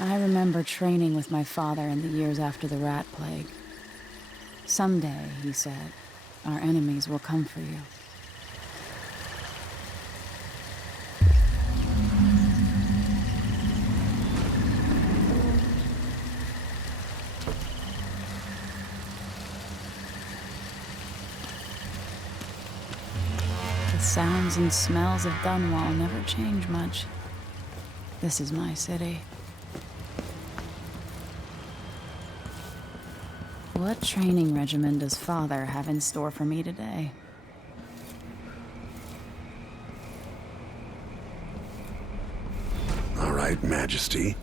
I remember training with my father in the years after the rat plague. Someday, he said, our enemies will come for you. The sounds and smells of Dunwall never change much. This is my city. What training regimen does Father have in store for me today? All right, Majesty.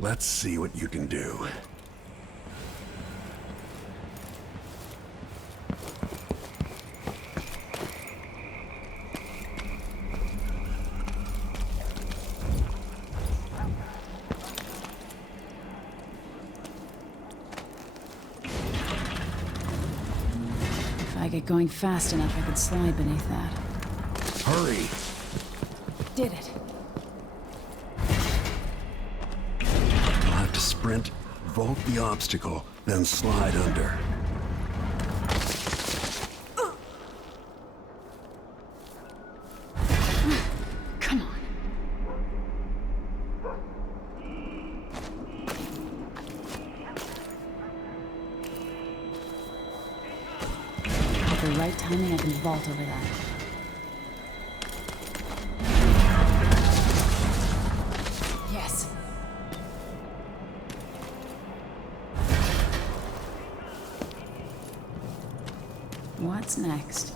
Let's see what you can do. If I get going fast enough, I could slide beneath that. Hurry! Did it. You'll have to sprint, vault the obstacle, then slide under. Come on. At the right timing, I can vault over that. Yes. What's next?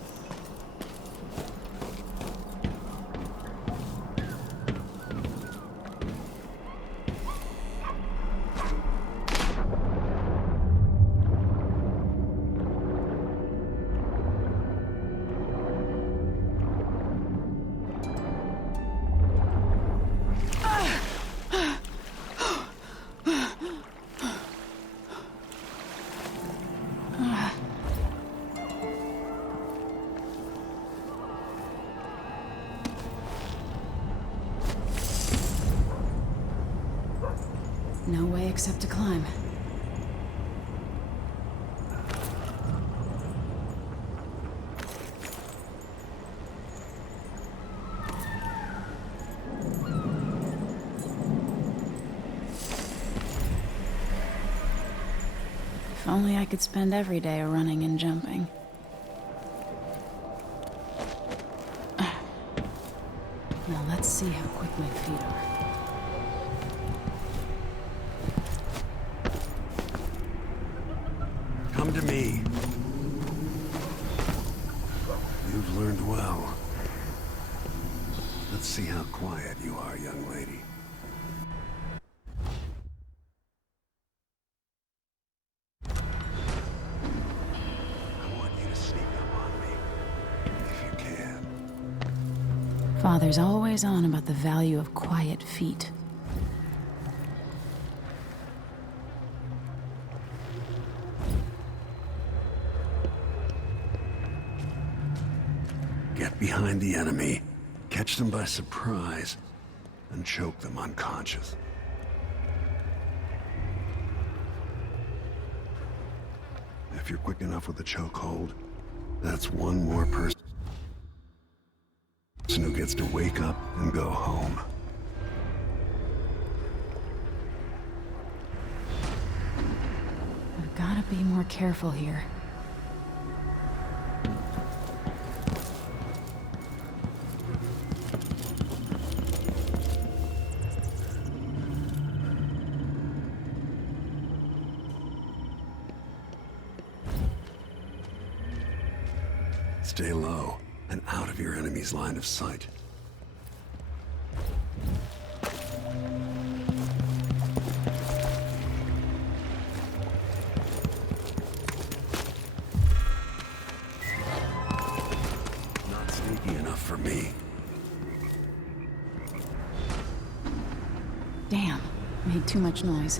No way except to climb. If only I could spend every day running and jumping. Now let's see how quick my feet are. Come to me. You've learned well. Let's see how quiet you are, young lady. I want you to sneak up on me, if you can. Father's always on about the value of quiet feet. Get behind the enemy, catch them by surprise, and choke them unconscious. If you're quick enough with the chokehold, that's one more person. person who gets to wake up and go home. I've gotta be more careful here. Stay low and out of your enemy's line of sight. Not sneaky enough for me. Damn, made too much noise.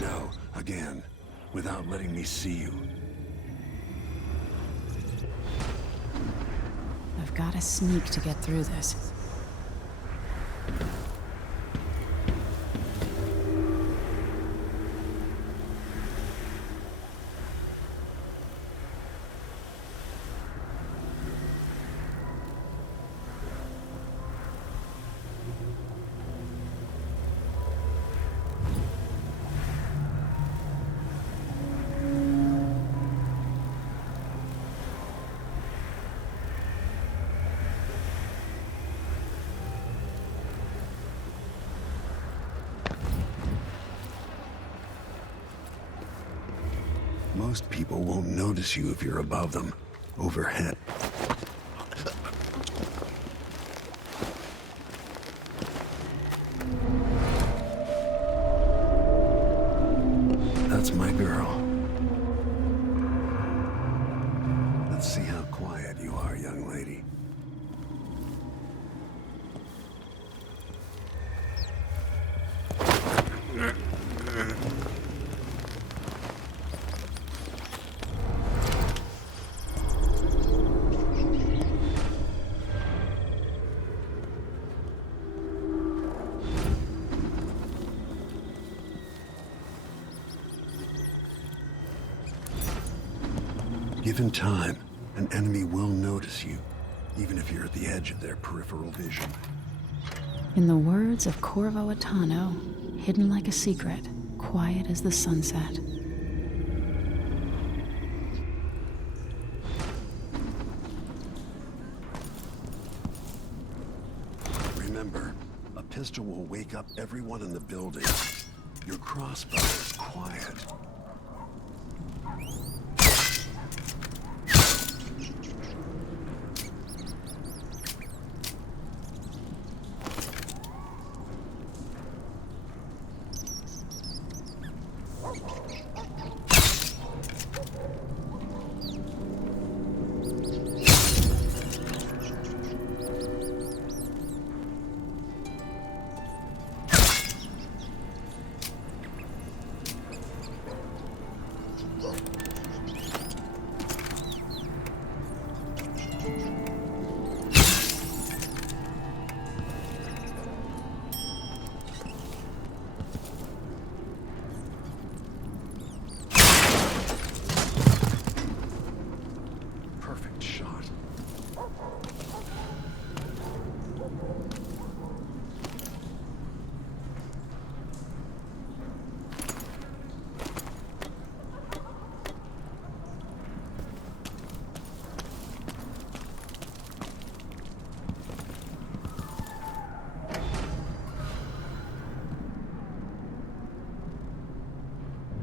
No, again, without letting me see you. I've gotta sneak to get through this. Most people won't notice you if you're above them, overhead. That's my girl. Let's see how quiet you are, young lady. Given time, an enemy will notice you, even if you're at the edge of their peripheral vision. In the words of Corvo Attano, hidden like a secret, quiet as the sunset. Remember, a pistol will wake up everyone in the building. Your crossbow is quiet. Perfect shot.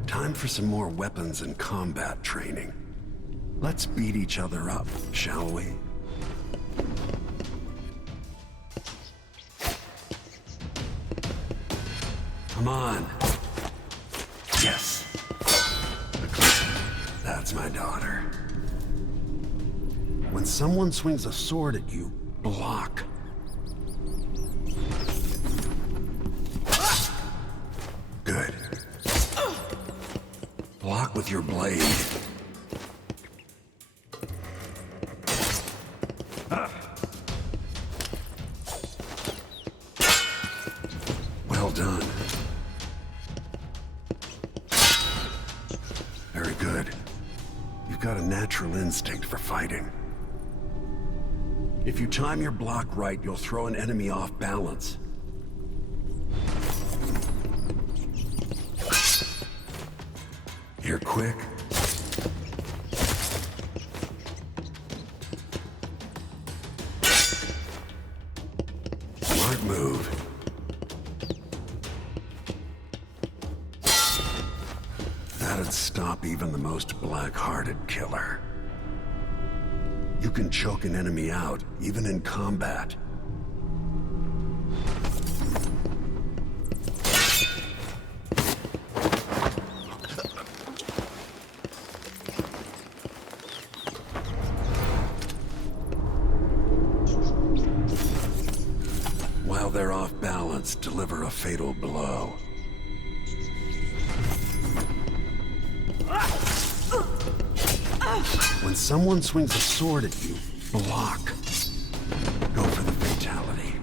Time for some more weapons and combat training. Let's beat each other up, shall we? Come on. Yes. That's my daughter. When someone swings a sword at you, block. Good. Block with your blade. Well done. Very good. You've got a natural instinct for fighting. If you time your block right, you'll throw an enemy off balance. You're quick. Smart move. That'd stop even the most black-hearted killer. You can choke an enemy out, even in combat. While they're off balance, deliver a fatal blow. When someone swings a sword at you, block. Go for the fatality.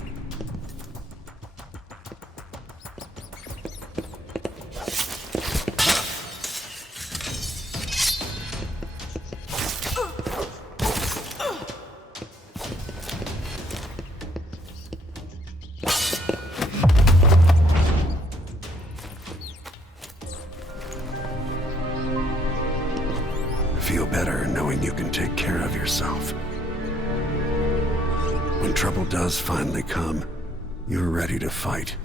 Feel better knowing you can take care of yourself. When trouble does finally come, you're ready to fight.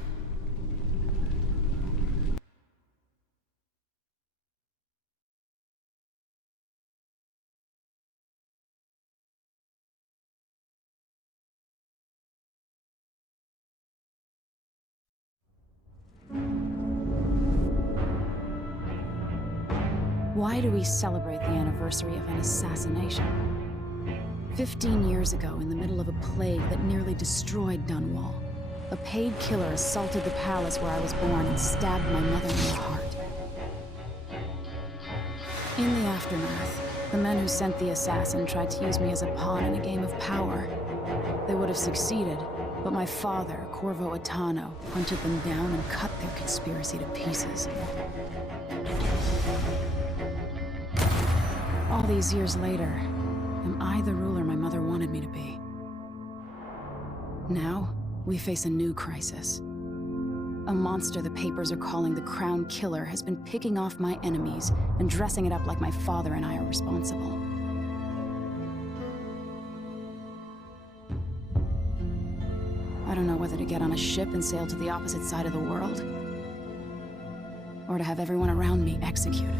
Why do we celebrate the anniversary of an assassination? 15 years ago, in the middle of a plague that nearly destroyed Dunwall, a paid killer assaulted the palace where I was born and stabbed my mother in the heart. In the aftermath, the men who sent the assassin tried to use me as a pawn in a game of power. They would have succeeded, but my father, Corvo Attano, hunted them down and cut their conspiracy to pieces. All these years later, am I the ruler my mother wanted me to be? Now, we face a new crisis. A monster the papers are calling the Crown Killer has been picking off my enemies and dressing it up like my father and I are responsible. I don't know whether to get on a ship and sail to the opposite side of the world, or to have everyone around me executed.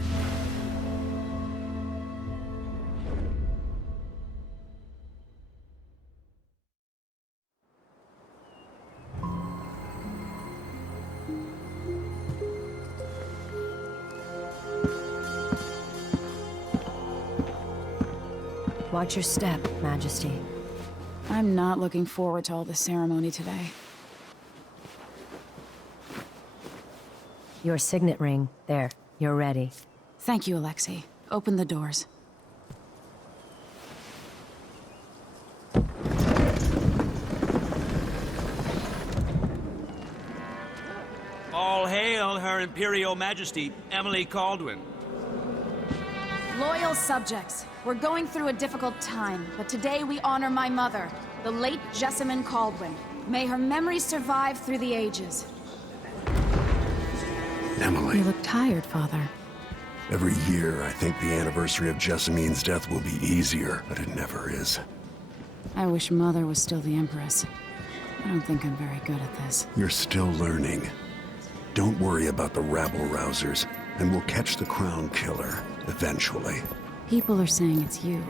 Watch your step, Majesty. I'm not looking forward to all the ceremony today. Your signet ring. There. You're ready. Thank you, Alexei. Open the doors. All hail Her Imperial Majesty, Emily Caldwin. Loyal subjects, we're going through a difficult time, but today we honor my mother, the late Jessamine Caldwin. May her memory survive through the ages. Emily, You look tired, Father. every year I think the anniversary of Jessamine's death will be easier, but it never is. I wish Mother was still the Empress. I don't think I'm very good at this. You're still learning. Don't worry about the rabble-rousers, and we'll catch the Crown Killer, eventually. People are saying it's you.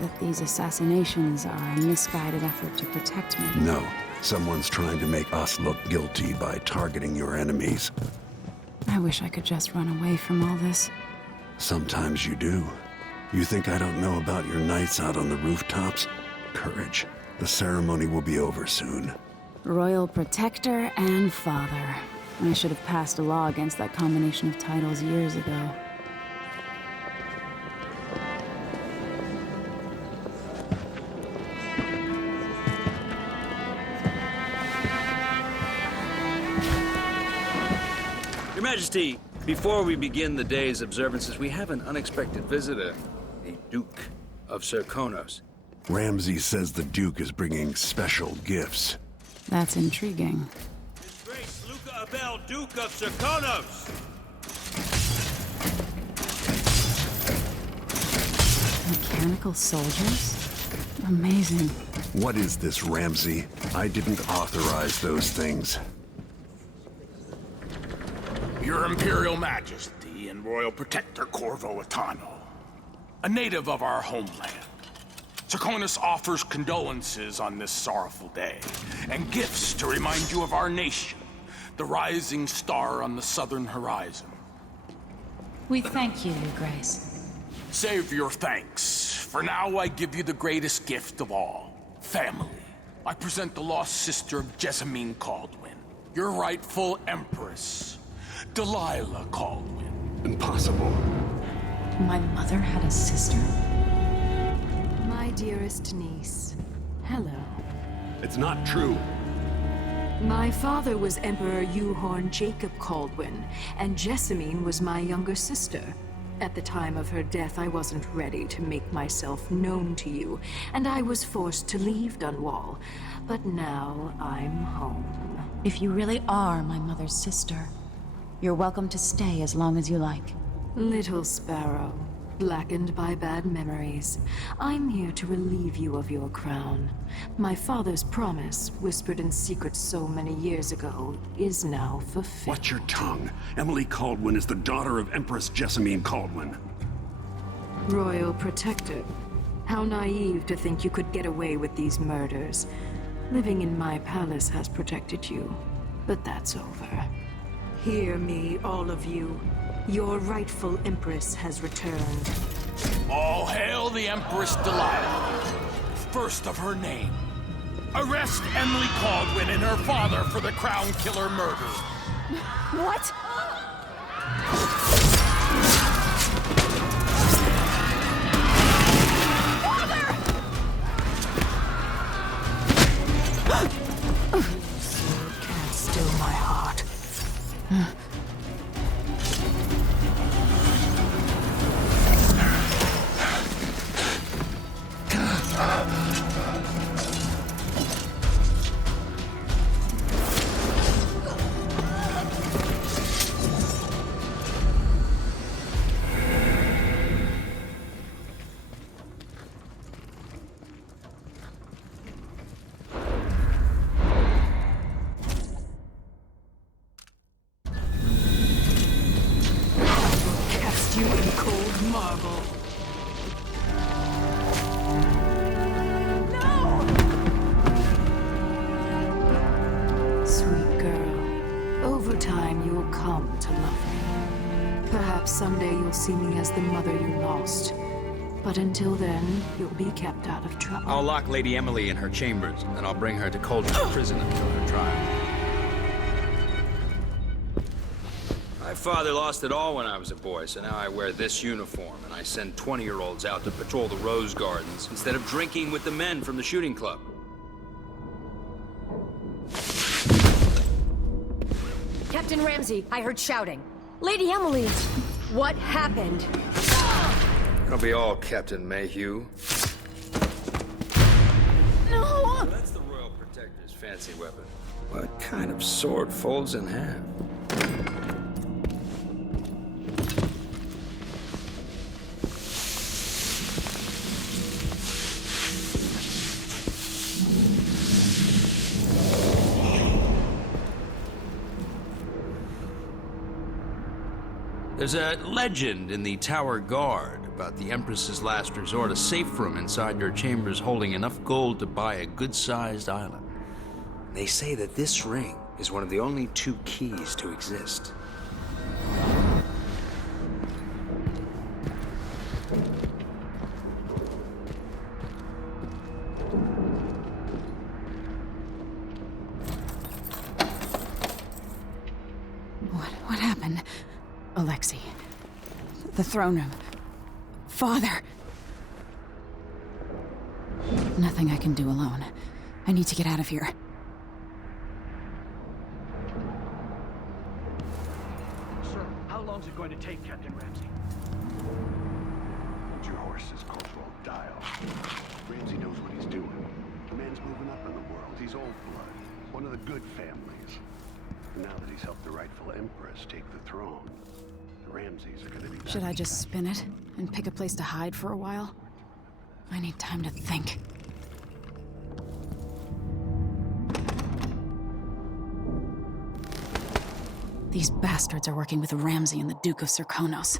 That these assassinations are a misguided effort to protect me. No, someone's trying to make us look guilty by targeting your enemies. I wish I could just run away from all this. Sometimes you do. You think I don't know about your nights out on the rooftops? Courage. The ceremony will be over soon. Royal Protector and Father. I should have passed a law against that combination of titles years ago. Your Majesty, before we begin the day's observances, we have an unexpected visitor, the Duke of Serkonos. Ramsay says the Duke is bringing special gifts. That's intriguing. His Grace Luca Abel, Duke of Serkonos! Mechanical soldiers? Amazing. What is this, Ramsay? I didn't authorize those things. Your Imperial Majesty and Royal Protector Corvo Atano, a native of our homeland. Serkonos offers condolences on this sorrowful day, and gifts to remind you of our nation, the rising star on the southern horizon. We thank you, Your Grace. Save your thanks. For now, I give you the greatest gift of all, family. I present the lost sister of Jessamine Caldwin, your rightful empress, Delilah Caldwin. Impossible. My mother had a sister? My dearest niece, hello. It's not true. My father was Emperor Euhorn Jacob Caldwin, and Jessamine was my younger sister. At the time of her death, I wasn't ready to make myself known to you, and I was forced to leave Dunwall. But now I'm home. If you really are my mother's sister, you're welcome to stay as long as you like. Little sparrow, blackened by bad memories, I'm here to relieve you of your crown. My father's promise, whispered in secret so many years ago, is now fulfilled. Watch your tongue. Emily Caldwin is the daughter of Empress Jessamine Caldwin. Royal Protector, how naive to think you could get away with these murders. Living in my palace has protected you, but that's over. Hear me, all of you. Your rightful Empress has returned. All hail the Empress Delilah, first of her name. Arrest Emily Caldwin and her father for the Crown Killer murder. What? Can't still my heart. cold marble. Sweet girl, over time you'll come to love me. Perhaps someday you'll see me as the mother you lost. But until then, you'll be kept out of trouble. I'll lock Lady Emily in her chambers, and I'll bring her to Cauldron Prison until her trial. My father lost it all when I was a boy, so now I wear this uniform, and I send 20-year-olds out to patrol the rose gardens instead of drinking with the men from the shooting club. Captain Ramsey, I heard shouting. Lady Emily, what happened? It'll be all Captain Mayhew. No! That's the Royal Protector's fancy weapon. What kind of sword folds in half? There's a legend in the Tower Guard about the Empress's last resort, a safe room inside your chambers holding enough gold to buy a good-sized island. They say that this ring is one of the only 2 keys to exist. What happened? Alexei. The throne room. Father! Nothing I can do alone. I need to get out of here. Sir, how long's it going to take, Captain Ramsey? Hold your horses, Corporal Dial. Ramsey knows what he's doing. The man's moving up in the world. He's old blood. One of the good families. And now that he's helped the rightful Empress take the throne, the Ramseys are gonna be... Should I just spin it and pick a place to hide for a while? I need time to think. These bastards are working with Ramsey and the Duke of Serkonos.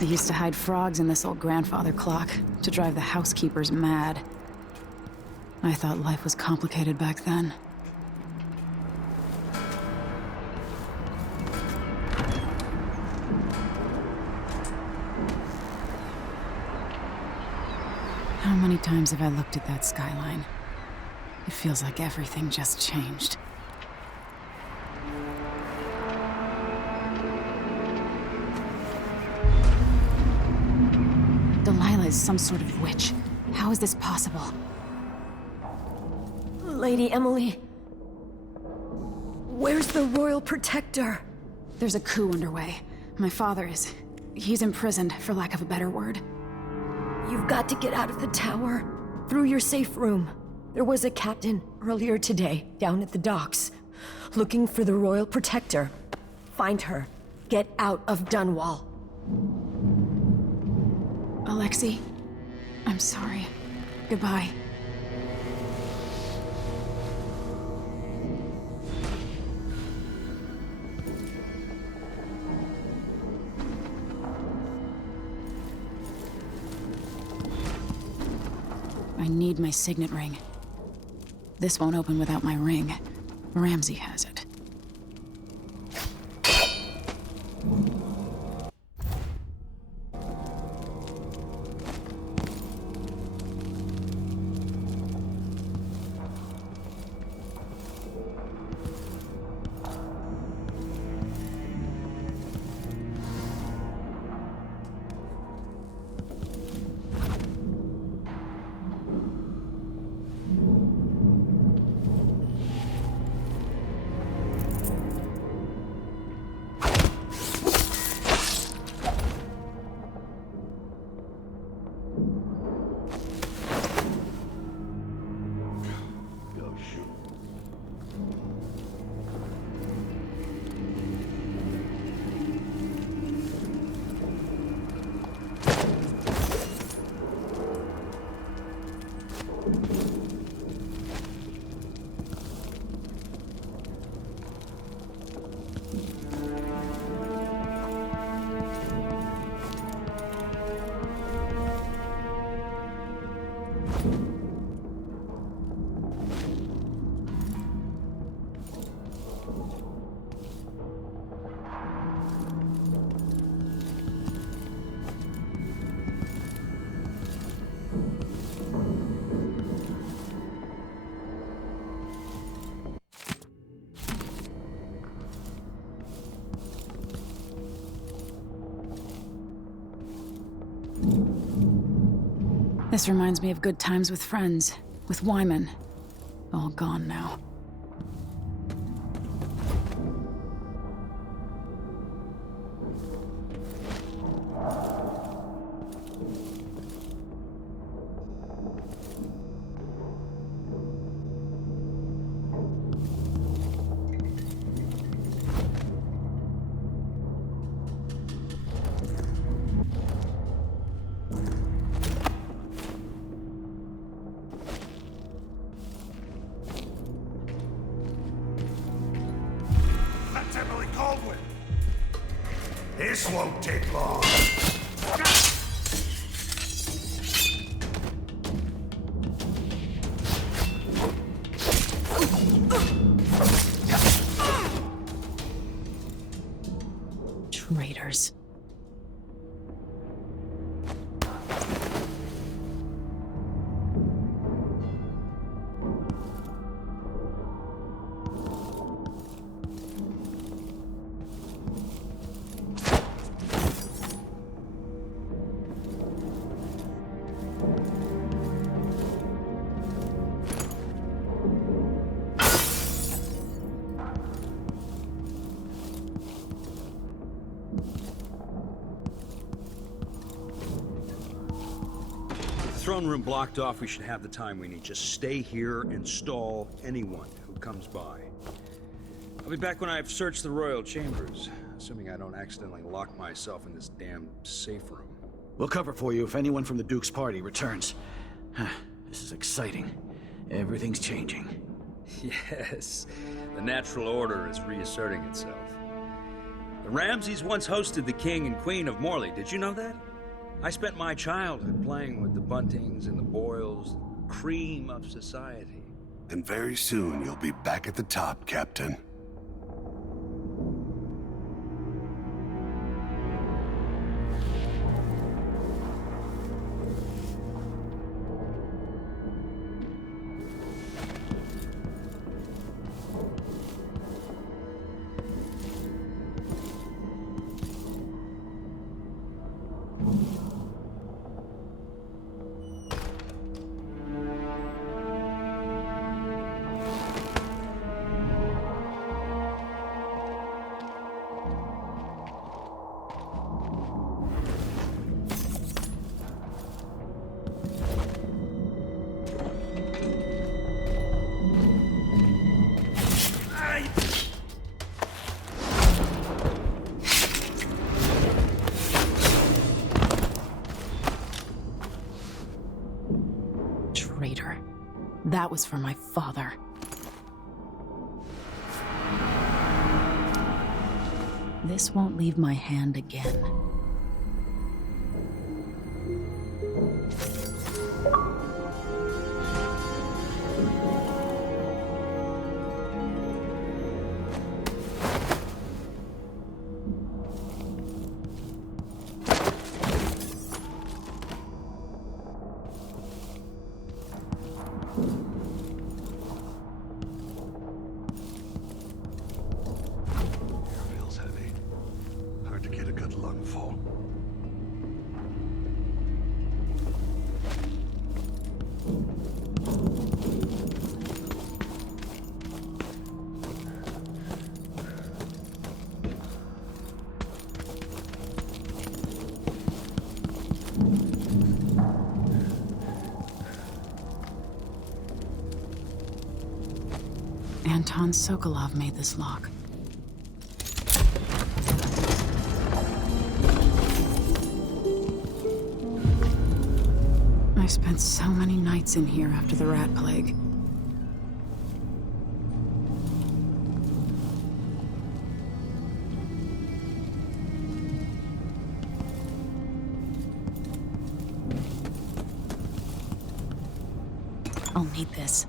They used to hide frogs in this old grandfather clock to drive the housekeepers mad. I thought life was complicated back then. How many times have I looked at that skyline? It feels like everything just changed. Delilah is some sort of witch. How is this possible? Lady Emily, where's the Royal Protector? There's a coup underway. My father is... he's imprisoned, for lack of a better word. You've got to get out of the tower. Through your safe room. There was a captain earlier today, down at the docks, looking for the Royal Protector. Find her. Get out of Dunwall. Alexei, I'm sorry. Goodbye. I need my signet ring. This won't open without my ring. Ramsey has it. This reminds me of good times with friends, with Wyman. All gone now. That's Emily Caldwell. This won't take long. Traitors. Throne room blocked off. We should have the time we need. Just stay here and stall anyone who comes by. I'll be back when I've searched the royal chambers, assuming I don't accidentally lock myself in this damn safe room. We'll cover for you if anyone from the Duke's party returns. This is exciting. Everything's changing. Yes, the natural order is reasserting itself. The Ramseys once hosted the king and queen of Morley. Did you know that? I spent my childhood playing with the Buntings and the Boyles, the cream of society. And very soon you'll be back at the top, Captain. Traitor. That was for my father. This won't leave my hand again. Feels heavy. Hard to get a good lungful. Anton Sokolov made this lock. I spent so many nights in here after the rat plague. I'll need this.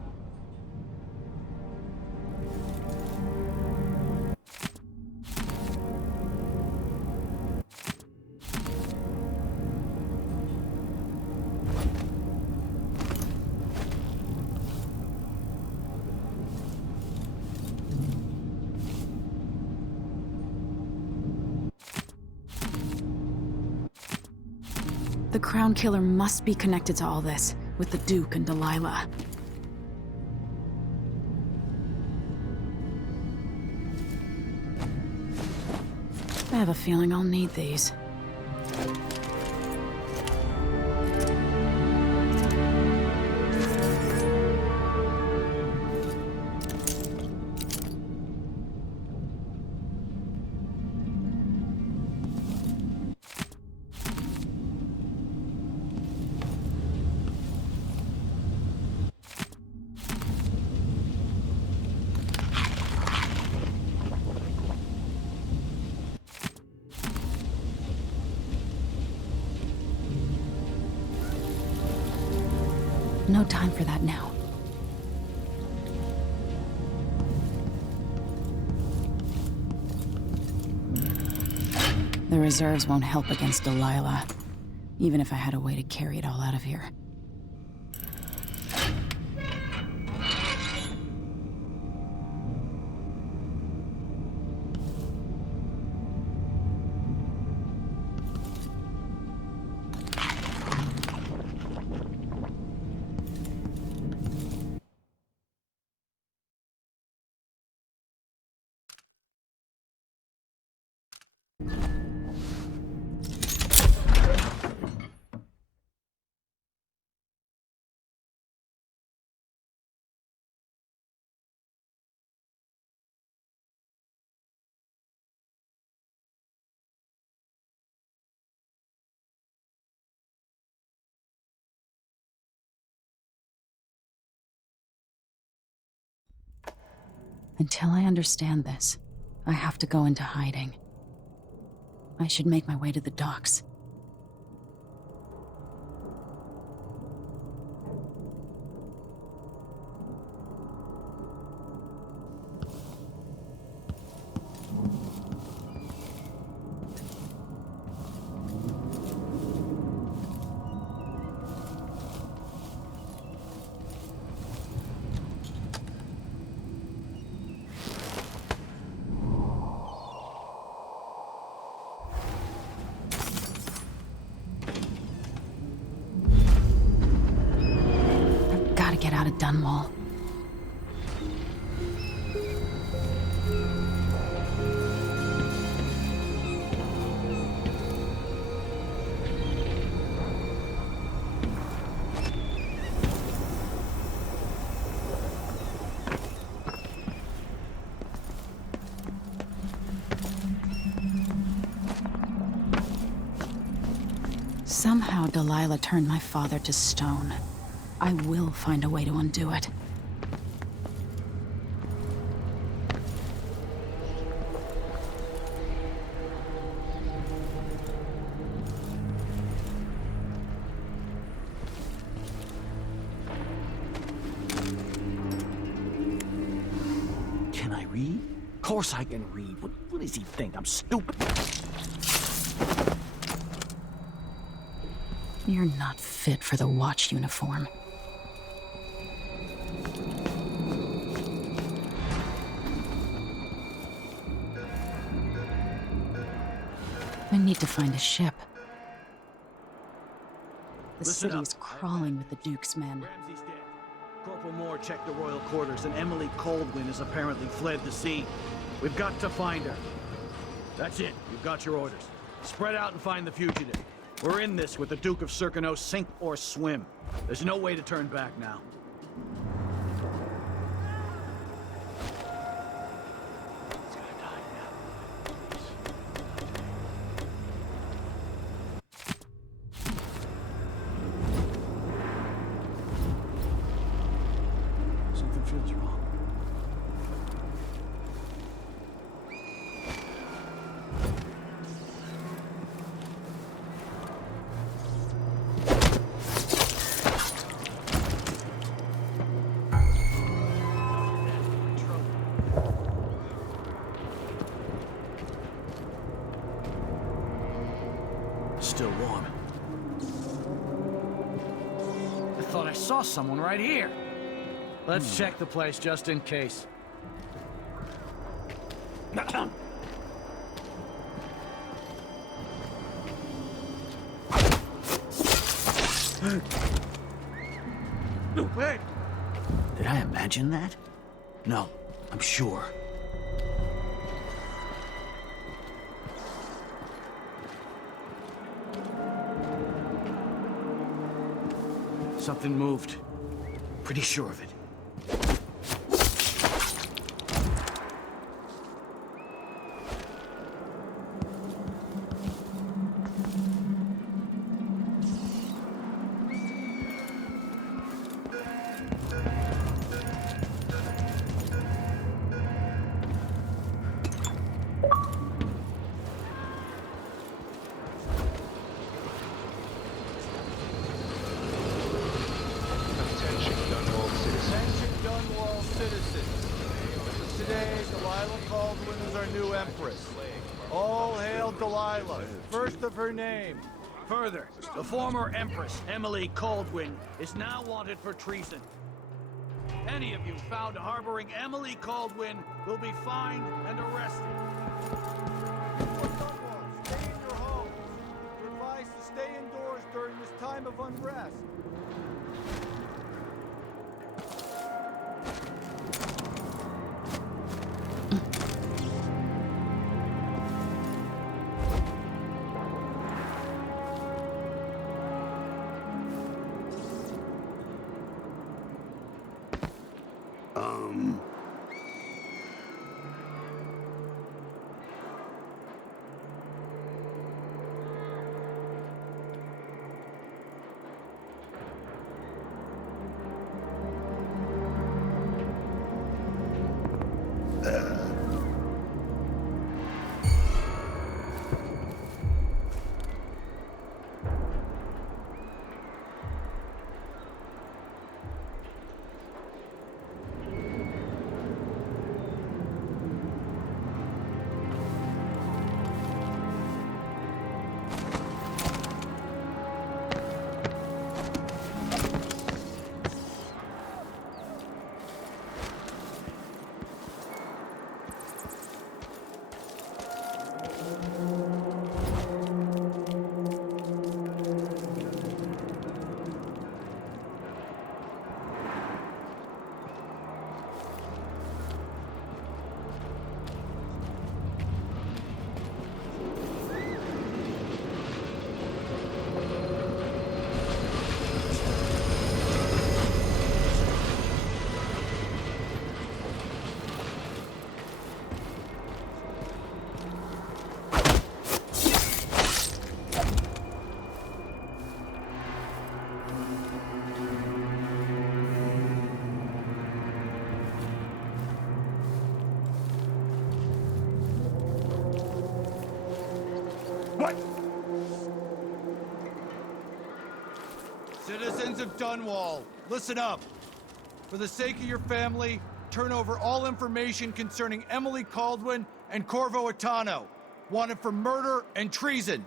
The Crown Killer must be connected to all this, with the Duke and Delilah. I have a feeling I'll need these. No time for that now. The reserves won't help against Delilah, even if I had a way to carry it all out of here. Until I understand this, I have to go into hiding. I should make my way to the docks. Get out of Dunwall. Somehow Delilah turned my father to stone. I will find a way to undo it. Can I read? Of course I can read. What does he think? I'm stupid. You're not fit for the Watch uniform. I need to find a ship. The Listen city up. is crawling with the Duke's men. Ramsey's dead. Corporal Moore checked the royal quarters, and Emily Coldwin has apparently fled the scene. We've got to find her. That's it. You've got your orders. Spread out and find the fugitive. We're in this with the Duke of Circano, sink or swim. There's no way to turn back now. He's gonna die now. Something feels wrong. Still warm. I thought I saw someone right here. Let's check the place just in case. Wait! Did I imagine that? No, I'm sure. Something moved. Pretty sure of it. Attention Dunwall citizens. Today, Delilah Caldwin is our new empress. All hail Delilah, first of her name. Further, the former Empress, Emily Caldwin, is now wanted for treason. Any of you found harboring Emily Caldwin will be fined and arrested. For Dunwall, stay in your homes. You're advised to stay indoors during this time of unrest. What? Citizens of Dunwall, listen up. For the sake of your family, turn over all information concerning Emily Caldwin and Corvo Atano, wanted for murder and treason.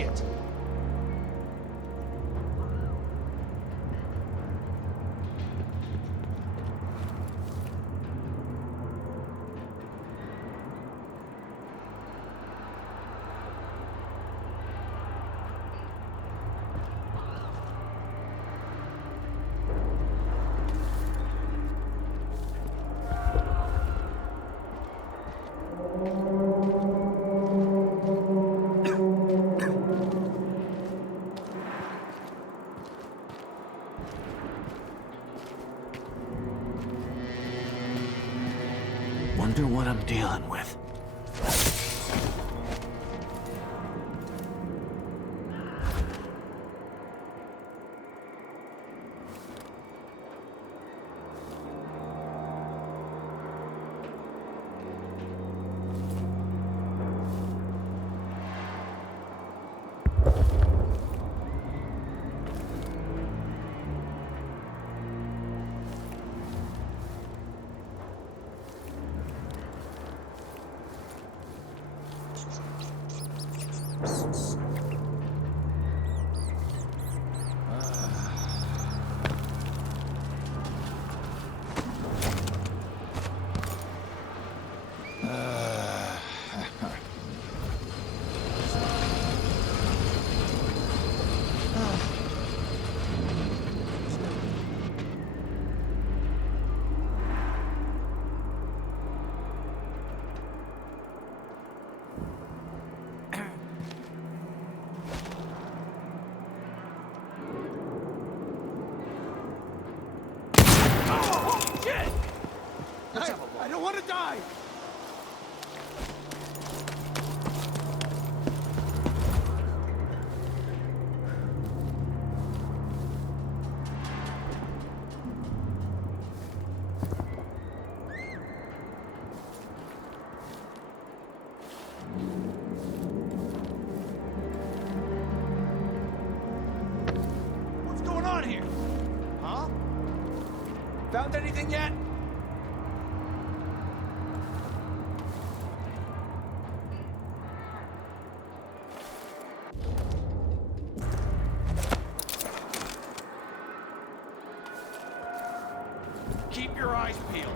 shit. Wonder what I'm dealing with. I don't want to die! What's going on here? Huh? Found anything yet? Keep your eyes peeled.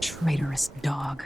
Traitorous dog.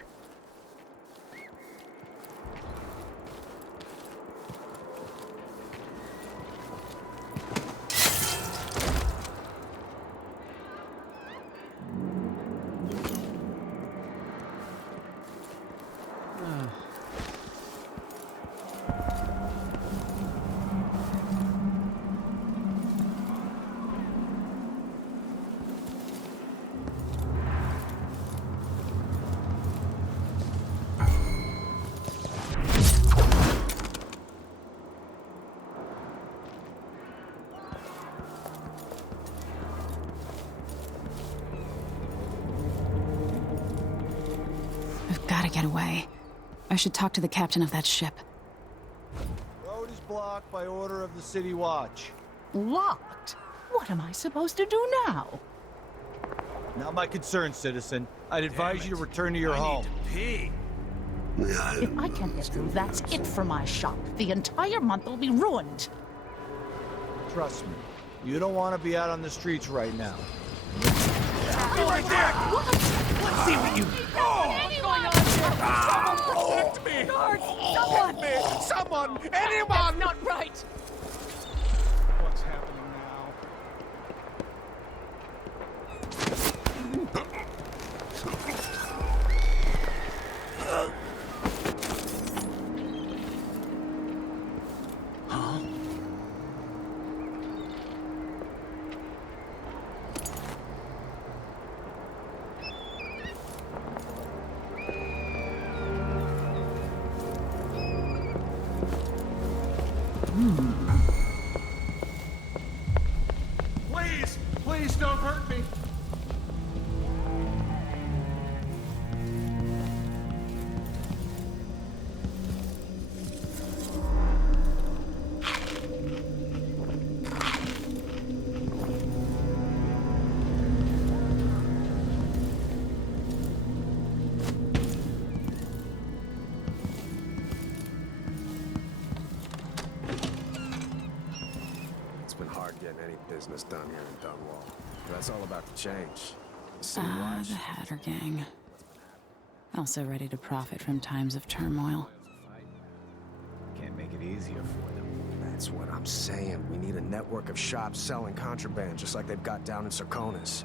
I've got to get away. I should talk to the captain of that ship. Road is blocked by order of the City Watch. Locked? What am I supposed to do now? Not my concern, citizen. I'd advise you to return to your home. If I can't get through, that's it for my shop. The entire month will be ruined. Trust me, you don't want to be out on the streets right now. Be right there! What? Let's see what you... What's going on here? Someone protect me! Guards! Someone! Someone! Anyone! That's not right! What's happening now? getting any business done here in Dunwall. That's all about to change. The Hatter Gang. Also ready to profit from times of turmoil. Can't make it easier for them. That's what I'm saying. We need a network of shops selling contraband, just like they've got down in Sarkonis.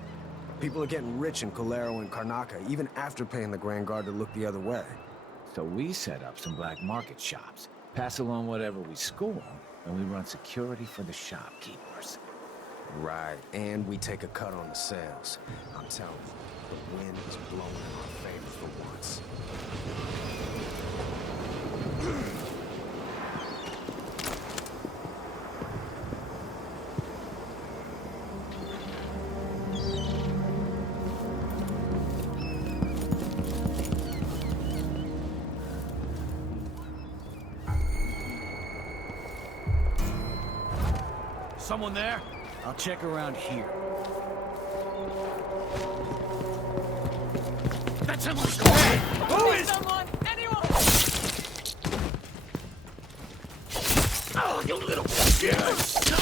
People are getting rich in Colero and Karnaca, even after paying the Grand Guard to look the other way. So we set up some black market shops, pass along whatever we score, and we run security for the shopkeepers. Right, and we take a cut on the sales. I'm telling you, the wind is blowing in our favor for once. Someone there? I'll check around here. That's him! Hey! Who is... Someone! Anyone! Oh, you little bitch!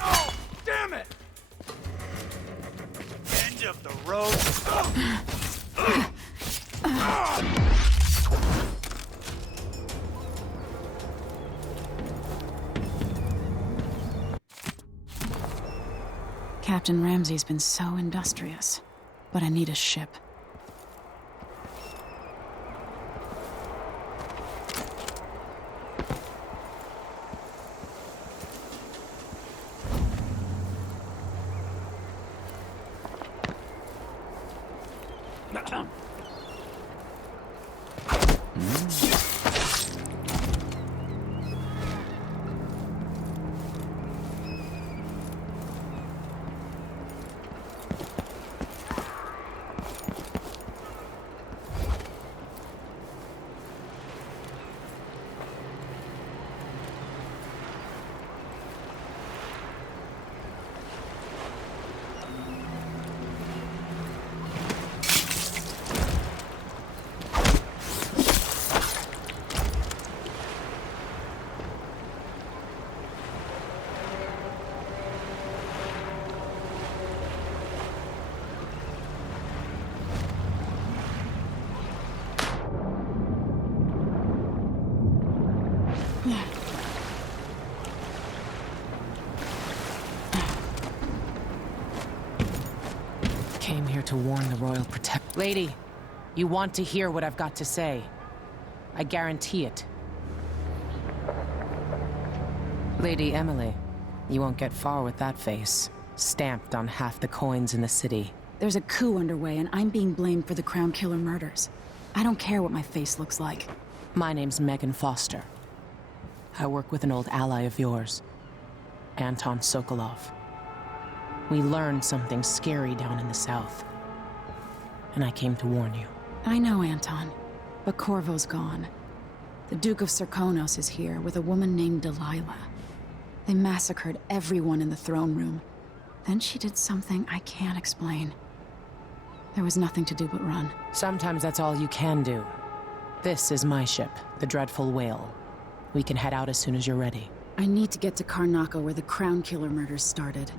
Oh, damn it! End of the road. Captain Ramsey's been so industrious, but I need a ship. Came here to warn the Royal Protect. Lady, you want to hear what I've got to say. I guarantee it. Lady Emily, you won't get far with that face. Stamped on half the coins in the city. There's a coup underway, and I'm being blamed for the Crown Killer murders. I don't care what my face looks like. My name's Megan Foster. I work with an old ally of yours, Anton Sokolov. We learned something scary down in the south, and I came to warn you. I know, Anton, but Corvo's gone. The Duke of Sarkonos is here with a woman named Delilah. They massacred everyone in the throne room. Then she did something I can't explain. There was nothing to do but run. Sometimes that's all you can do. This is my ship, the Dreadful Whale. We can head out as soon as you're ready. I need to get to Karnaca where the Crown Killer murders started.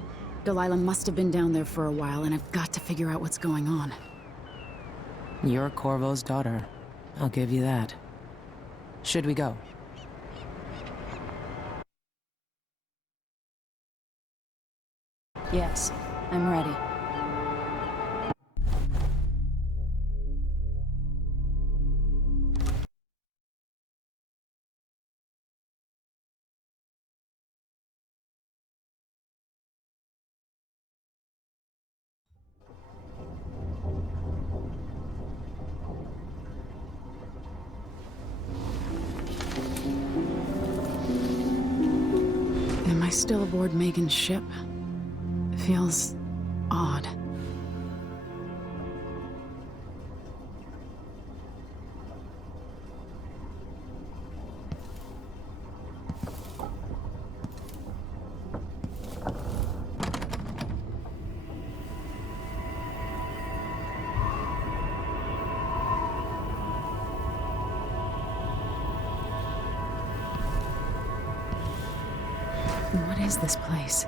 Delilah must have been down there for a while, and I've got to figure out what's going on. You're Corvo's daughter. I'll give you that. Should we go? Yes, I'm ready. Am I still aboard Megan's ship? It feels odd. is this place?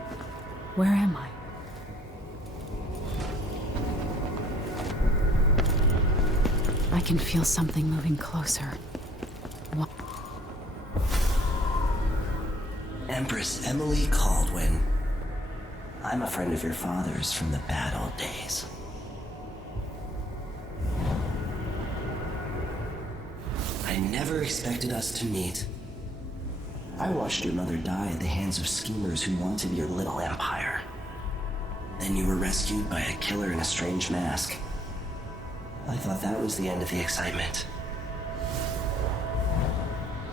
Where am I? I can feel something moving closer. What? Empress Emily Caldwin. I'm a friend of your father's from the bad old days. I never expected us to meet. I watched your mother die at the hands of schemers who wanted your little empire. Then you were rescued by a killer in a strange mask. I thought that was the end of the excitement.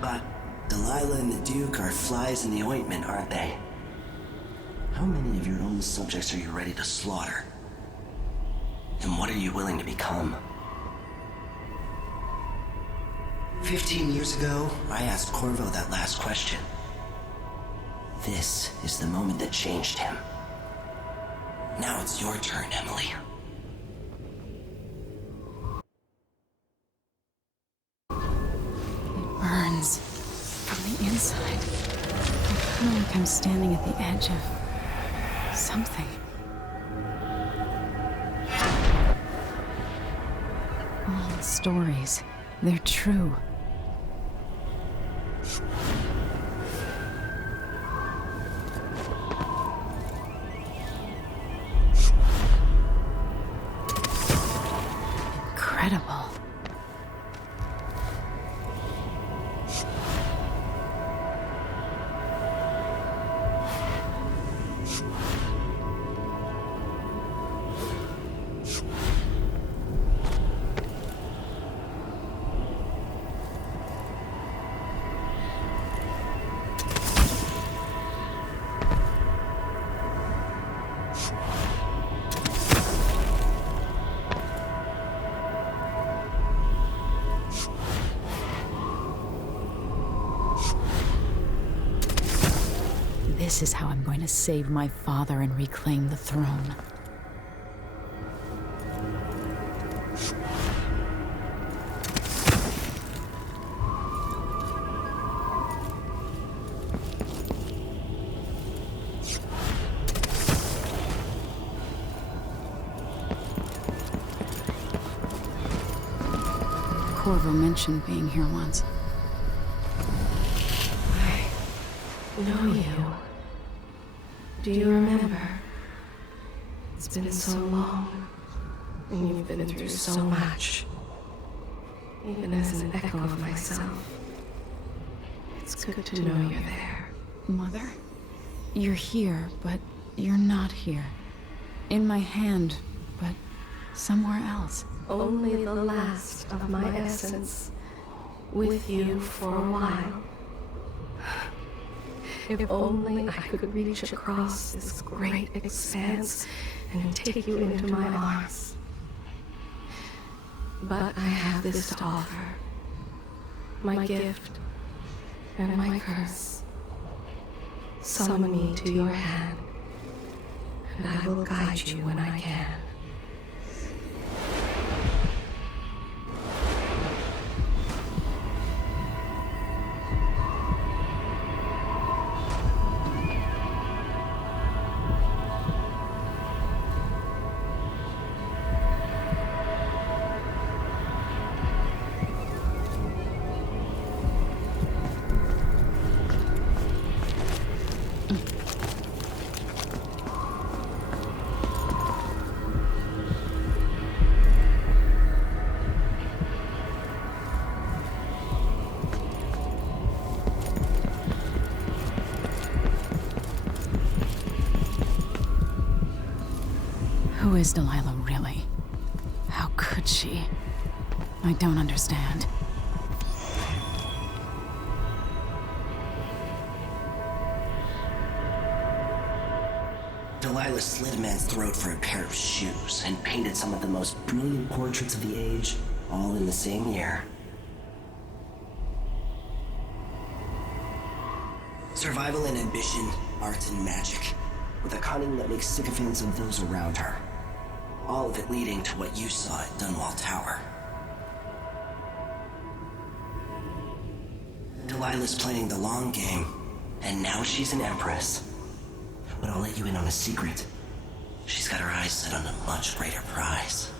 But Delilah and the Duke are flies in the ointment, aren't they? How many of your own subjects are you ready to slaughter? And what are you willing to become? 15 years ago, I asked Corvo that last question. This is the moment that changed him. Now it's your turn, Emily. It burns from the inside. I feel like I'm standing at the edge of something. All the stories, they're true. Incredible. This is how I'm going to save my father and reclaim the throne. Corvo mentioned being here once. I know you. Do you remember? It's been so long, and you've been through so much. Even as an echo of myself, it's good to know you're there. Mother? You're here, but you're not here. In my hand, but somewhere else. Only the last of my essence, with you for a while. If only I could reach across this great expanse and take you into my arms. But I have this to offer. My gift and my curse. Summon me to your hand, and I will guide you when I can. Who is Delilah really? How could she? I don't understand. Delilah slit a man's throat for a pair of shoes and painted some of the most brilliant portraits of the age, all in the same year. Survival and ambition, art and magic, with a cunning that makes sycophants of those around her. All of it leading to what you saw at Dunwall Tower. Delilah's playing the long game, and now she's an empress. But I'll let you in on a secret. She's got her eyes set on a much greater prize.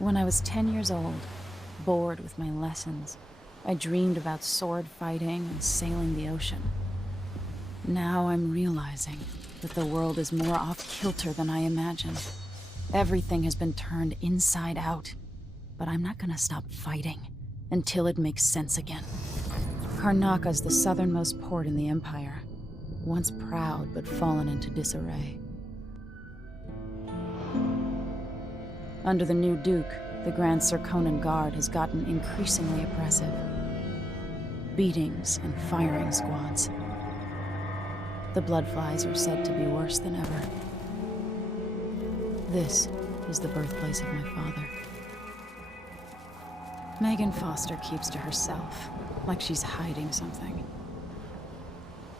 When I was 10 years old, bored with my lessons, I dreamed about sword fighting and sailing the ocean. Now I'm realizing that the world is more off-kilter than I imagined. Everything has been turned inside out, but I'm not gonna stop fighting until it makes sense again. Karnaka's the southernmost port in the Empire, once proud but fallen into disarray. Under the new Duke, the Grand Serkonan Guard has gotten increasingly oppressive. Beatings and firing squads. The Bloodflies are said to be worse than ever. This is the birthplace of my father. Megan Foster keeps to herself, like she's hiding something.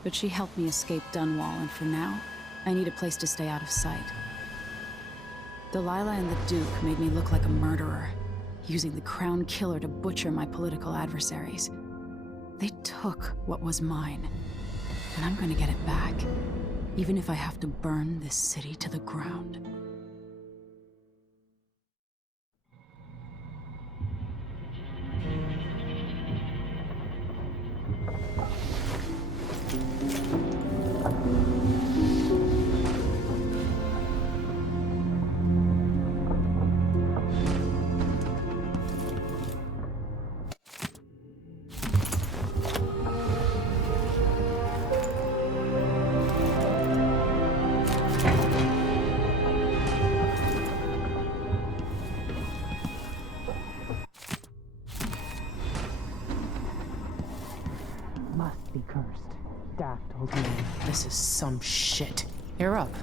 But she helped me escape Dunwall, and for now, I need a place to stay out of sight. Delilah and the Duke made me look like a murderer, using the Crown Killer to butcher my political adversaries. They took what was mine, and I'm gonna get it back, even if I have to burn this city to the ground. Must be cursed. Daft old man. This is some shit. You're up.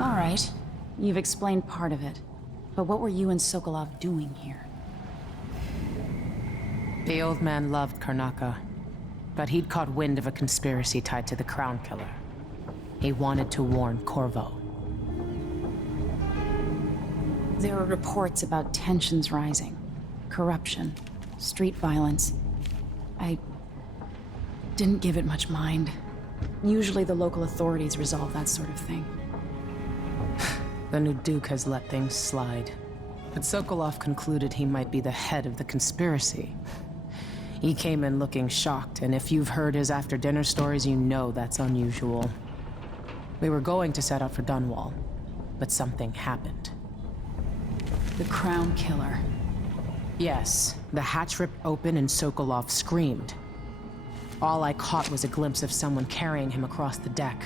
All right, you've explained part of it. But what were you and Sokolov doing here? The old man loved Karnaka, but he'd caught wind of a conspiracy tied to the Crown Killer. He wanted to warn Corvo. There are reports about tensions rising. Corruption, street violence. I didn't give it much mind. Usually the local authorities resolve that sort of thing. The new Duke has let things slide. But Sokolov concluded he might be the head of the conspiracy. He came in looking shocked, and if you've heard his after-dinner stories, you know that's unusual. We were going to set out for Dunwall, but something happened. The Crown Killer. Yes, the hatch ripped open and Sokolov screamed. All I caught was a glimpse of someone carrying him across the deck.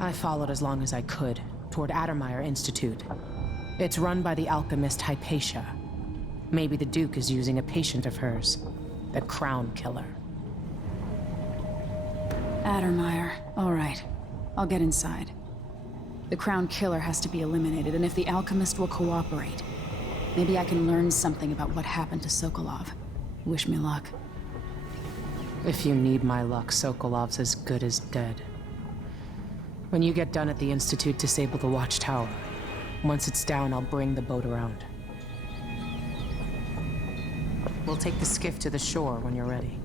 I followed as long as I could, toward Addermeyer Institute. It's run by the alchemist Hypatia. Maybe the Duke is using a patient of hers, the Crown Killer. Addermeyer. All right. I'll get inside. The Crown Killer has to be eliminated, and if the alchemist will cooperate, maybe I can learn something about what happened to Sokolov. Wish me luck. If you need my luck, Sokolov's as good as dead. When you get done at the Institute, disable the watchtower. Once it's down, I'll bring the boat around. We'll take the skiff to the shore when you're ready.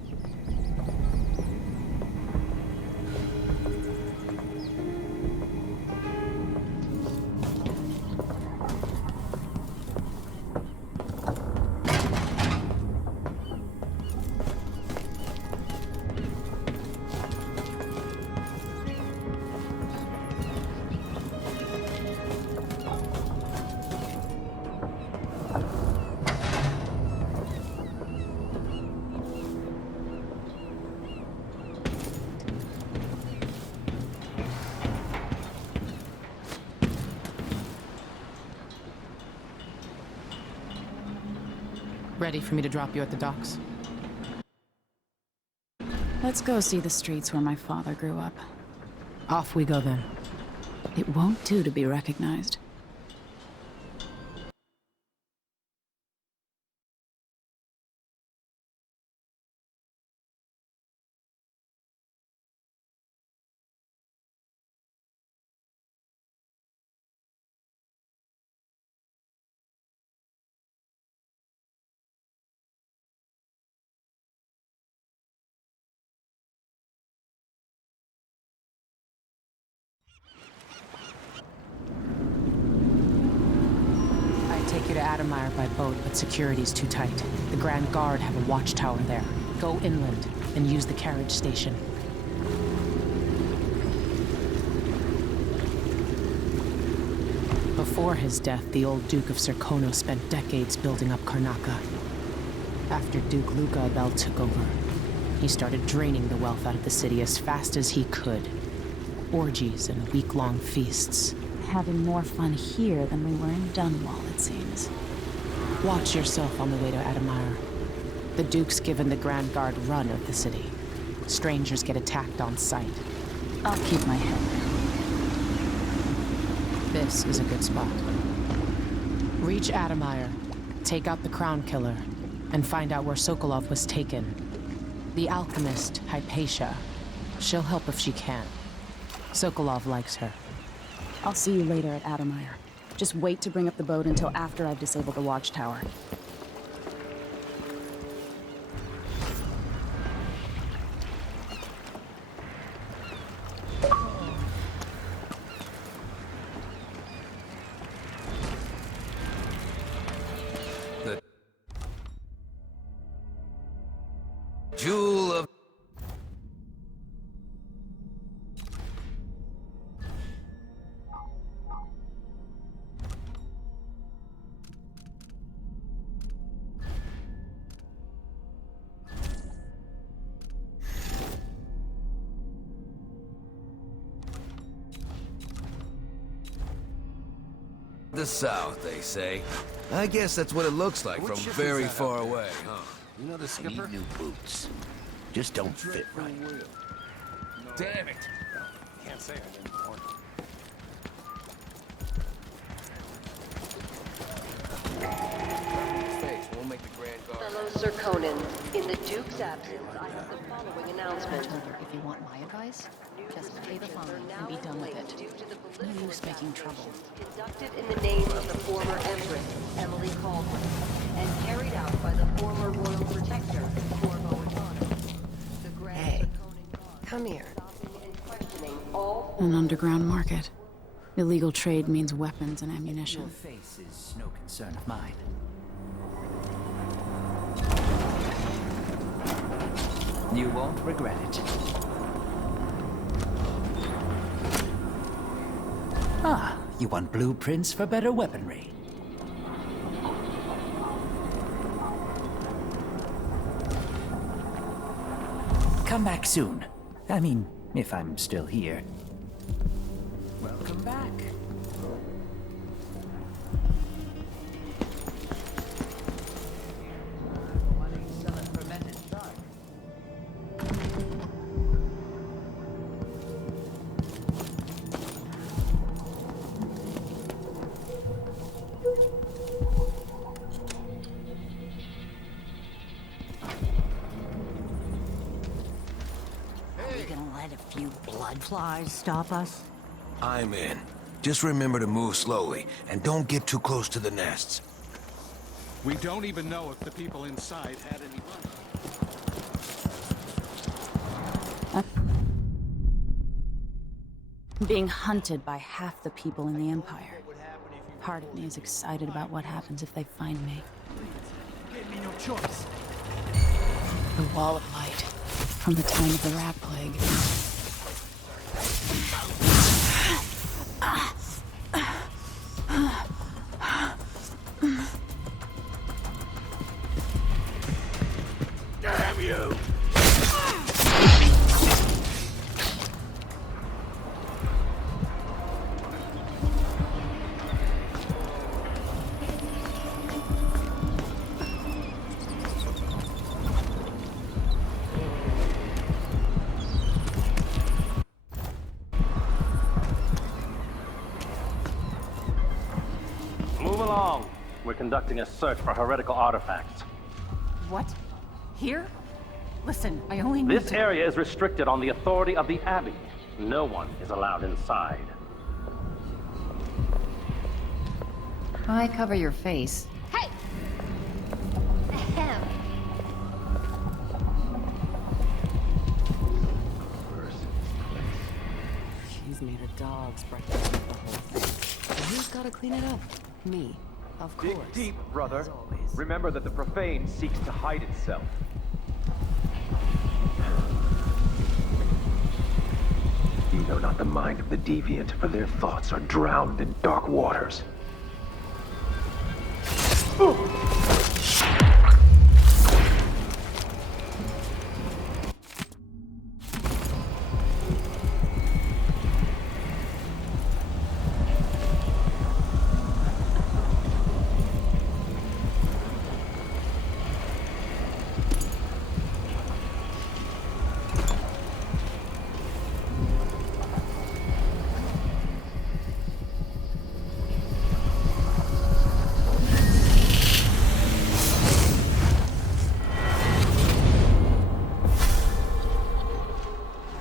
Ready for me to drop you at the docks? Let's go see the streets where my father grew up. Off we go then. It won't do to be recognized. Adamire by boat, but security's too tight. The Grand Guard have a watchtower there. Go inland and use the carriage station. Before his death, the old Duke of Serkonos spent decades building up Karnaca. After Duke Luca Abel took over, he started draining the wealth out of the city as fast as he could. Orgies and week-long feasts. Having more fun here than we were in Dunwall, it seems. Watch yourself on the way to Adamire. The Duke's given the Grand Guard run of the city. Strangers get attacked on sight. I'll keep my head down. This is a good spot. Reach Adamire, take out the Crown Killer, and find out where Sokolov was taken. The alchemist, Hypatia. She'll help if she can. Sokolov likes her. I'll see you later at Adamire. Just wait to bring up the boat until after I've disabled the watchtower. The Jewel of... the South, they say. I guess that's what it looks like from very far away, huh? You know the skipper? Need new boots. Just don't fit right. Damn it! Can't say I didn't warn you. We'll make the Grand Guard. Fellow Serkonans, in the Duke's absence, I have the following announcement. If you want my advice, just pay the fine and be done with it. No use making trouble. Conducted in the name of the former Empress, Emily Caldwin, and carried out by the former Royal Protector, Corvo Atano. The Grand Hey, Serkonan Guard, come here. stopping and questioning all An underground market. Illegal trade means weapons and ammunition. Your face is no concern of mine. You won't regret it. Ah, you want blueprints for better weaponry. Come back soon. I mean, if I'm still here. Welcome back. Bloodflies stop us? I'm in. Just remember to move slowly, and don't get too close to the nests. We don't even know if the people inside had any money. Being hunted by half the people in the Empire. Part of me is excited about what happens if they find me. Give me no choice. The Wall of Light. From the time of the rat plague. Damn you! Move along. We're conducting a search for heretical artifacts. What? Here? Listen, I only need This area is restricted on the authority of the Abbey. No one is allowed inside. Why cover your face? Hey! Ahem. She's made a dog's breakfast of the whole thing. Who's gotta clean it up? Me. Of Dig course. deep, brother. Remember that the profane seeks to hide itself. You know not the mind of the deviant, for their thoughts are drowned in dark waters.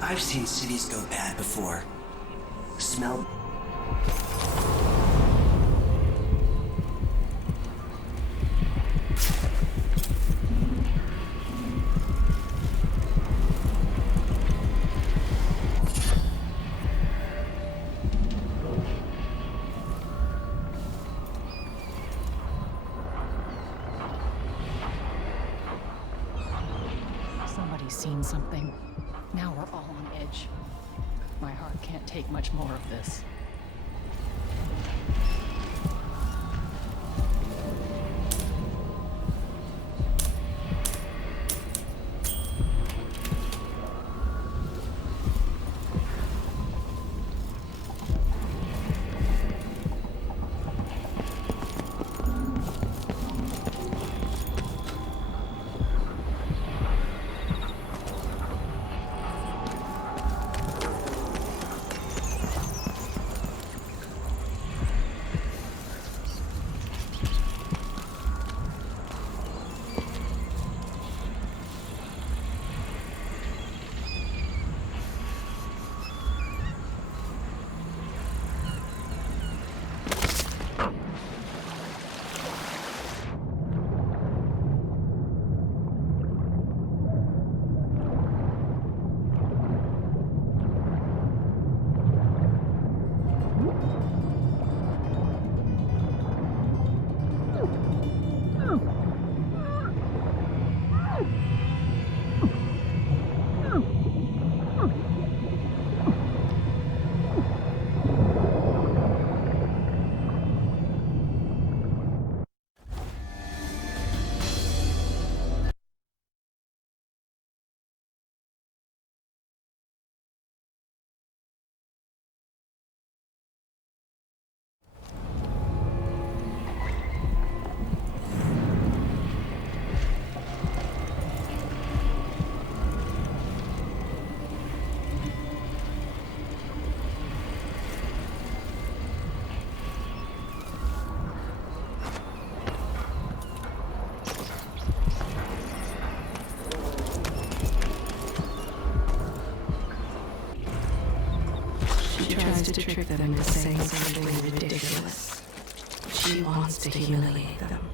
I've seen cities go bad before. Smell. Somebody's seen something. Now we're all on edge. My heart can't take much more of this. She tries to trick them into saying something ridiculous. She wants to humiliate them.